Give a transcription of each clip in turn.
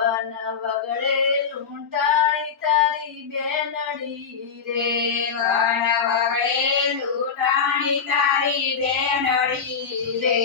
one વગડે લૂંટાણી તારી બેનડી રે one વગડે લૂંટાણી તારી બેનડી રે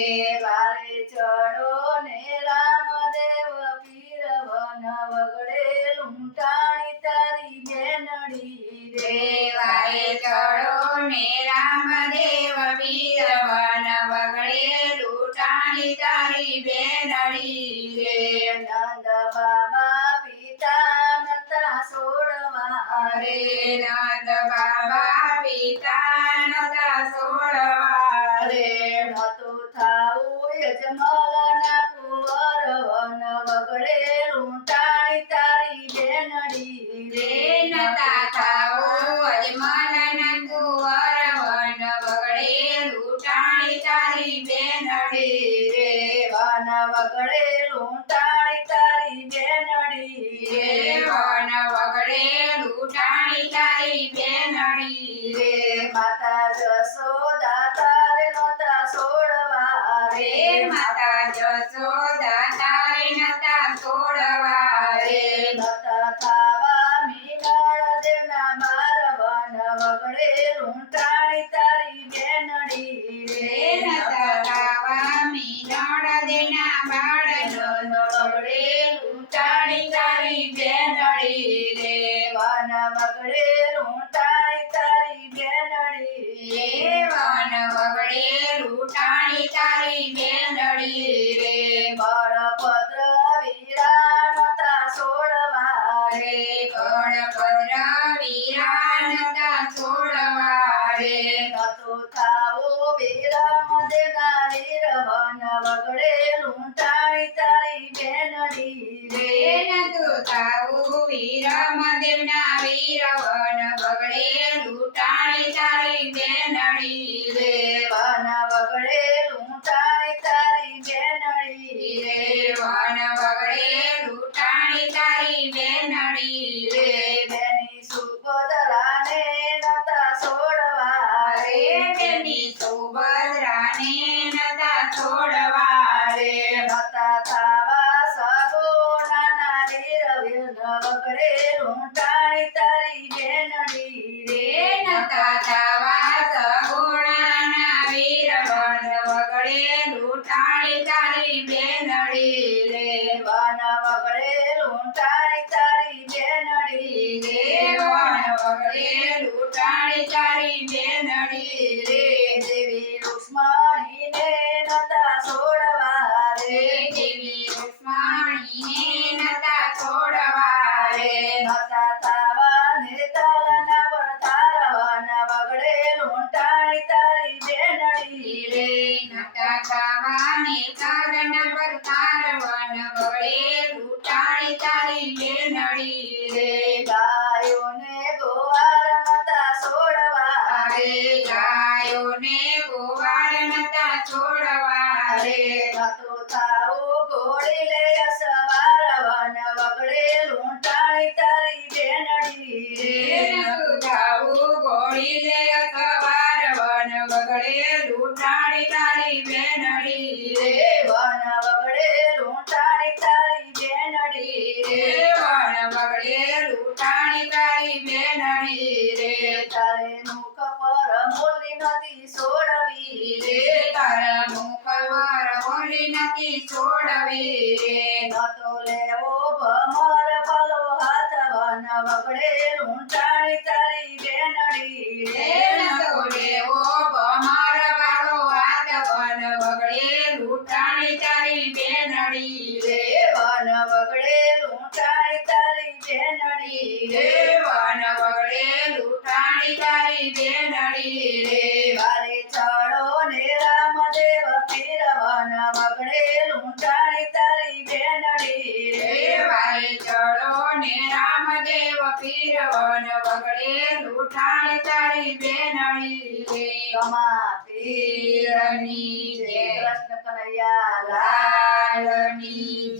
વારે ચડો ને રામદેવ પીર વન વગડે લૂંટાણી તારી બેનડી રે વારે ચડો ને રામદેવ પીર વન વગડે લૂંટાણી તારી બેનડી રે નંદ બાબા પિતા નતા સોડવા રે નંદ બાબા પિતા નતા સોડવા રે નતું થાવું યજમલના કુંવર વન વગડે લૂંટાણી તારી બેનડી રે નતા થાવું અજમલના કુંવર વન વગડે લૂંટાણી તારી બેનડી રે વન વગડે લૂંટાણી તારી બેનડી રે વન વગડે લૂંટાણી તારી બેનડી રે માતા જશોદા તારે નતા સોડવા રે માતા જશોદા તારે નતા છોડવા રે નતા થાવા મીનળ દેવના બાર વન વગડે લૂંટાણી તારી બેનડી રે નતા થાવા મીનળ દેના બાળનો વગડે લૂંટાણી તારી બેનડી રે વન વગડે લૂંટાણી તારી બેનડી રે વન વગડે લૂંટાણી તારી બેનડી રે બળભદ્ર વીરા નતા સોડવા રે ગણપદ્ર વીરા નતા છોડવા રે નતું થાવું વિરમ દેના વીર વન વગડે લૂંટાણી તારી બેનડી રે નતું થાવું વીરમદેવના વીર વન વગડે લૂંટાણી તારી બેનડી રે વન વગડે લૂંટાણી તારી બેનડી રે વન વગડે લૂંટાણી તારી બેનડી રે બેની સુભદ્રાને નતા સોડવા રે બેની સુભદ્રાને નતા છોડવા રે નતા થાવા સગોનાના વીર વિન વગડે લૂંટાણી તારી બેનડી રે નતા થાવા સગુણાના વીર વન વગડે લૂંટાણી તારી બેનડી રે વન વગડે લૂંટાણી તારી બેનડી રે વન વગડે લૂંટાણી તારી બેનડી રે દેવી રુક્ષ્મણીને નતા સોડવા રે દેવી રુક્ષ્મણીને નતા છોડવા રે નતા થાવા નેતલના પર તારવન વગડે લૂંટાણી તારી બેનડી રે નતા થાવાને તારના પર તારવન વગડે લૂંટાણી તારી બેનડી રે ગાયોને ગોવાર નતા સોડવા રે ગાયોને ગોવાળ નતા છોડવા રે નતું થાવું ઘોડી લે સવાર વન વગડે લૂંટાણી તારી બેનડી રે નતું થાવું ઘોડી લે સવાર વન વગડે લૂંટાણી તારી બેનડી રે વન વગડે લૂંટાણી તારી બેનડી રે વન વગડે લૂંટાણી તારી બેનડી રે તારે મુખ પર બોલી નથી સોડવી રે તારા મુખ પર હોલી નથી છોડવી રે નતો લેવો ભમર પલો હાથ વન વગડે લૂંટાણી તારી બેનડી રે નતો લેવો ભમર પાડો હાથ વન વગડે લૂંટાણી તારી બેનડી રે વન વગડે લૂંટાણી તારી બેનડી રે વન વગડે લૂંટાણી તારી બેનડી રે વારે ચડો ને રામદેવ પીર વન વગડે લૂંટાણી તારી બેનડી રે વારે ચડો ને રામદેવ પીર વન વગડે લૂંટાણી તારી બેનડી રે કમા પીરની જય જય કૃષ્ણ કનૈયા લાલની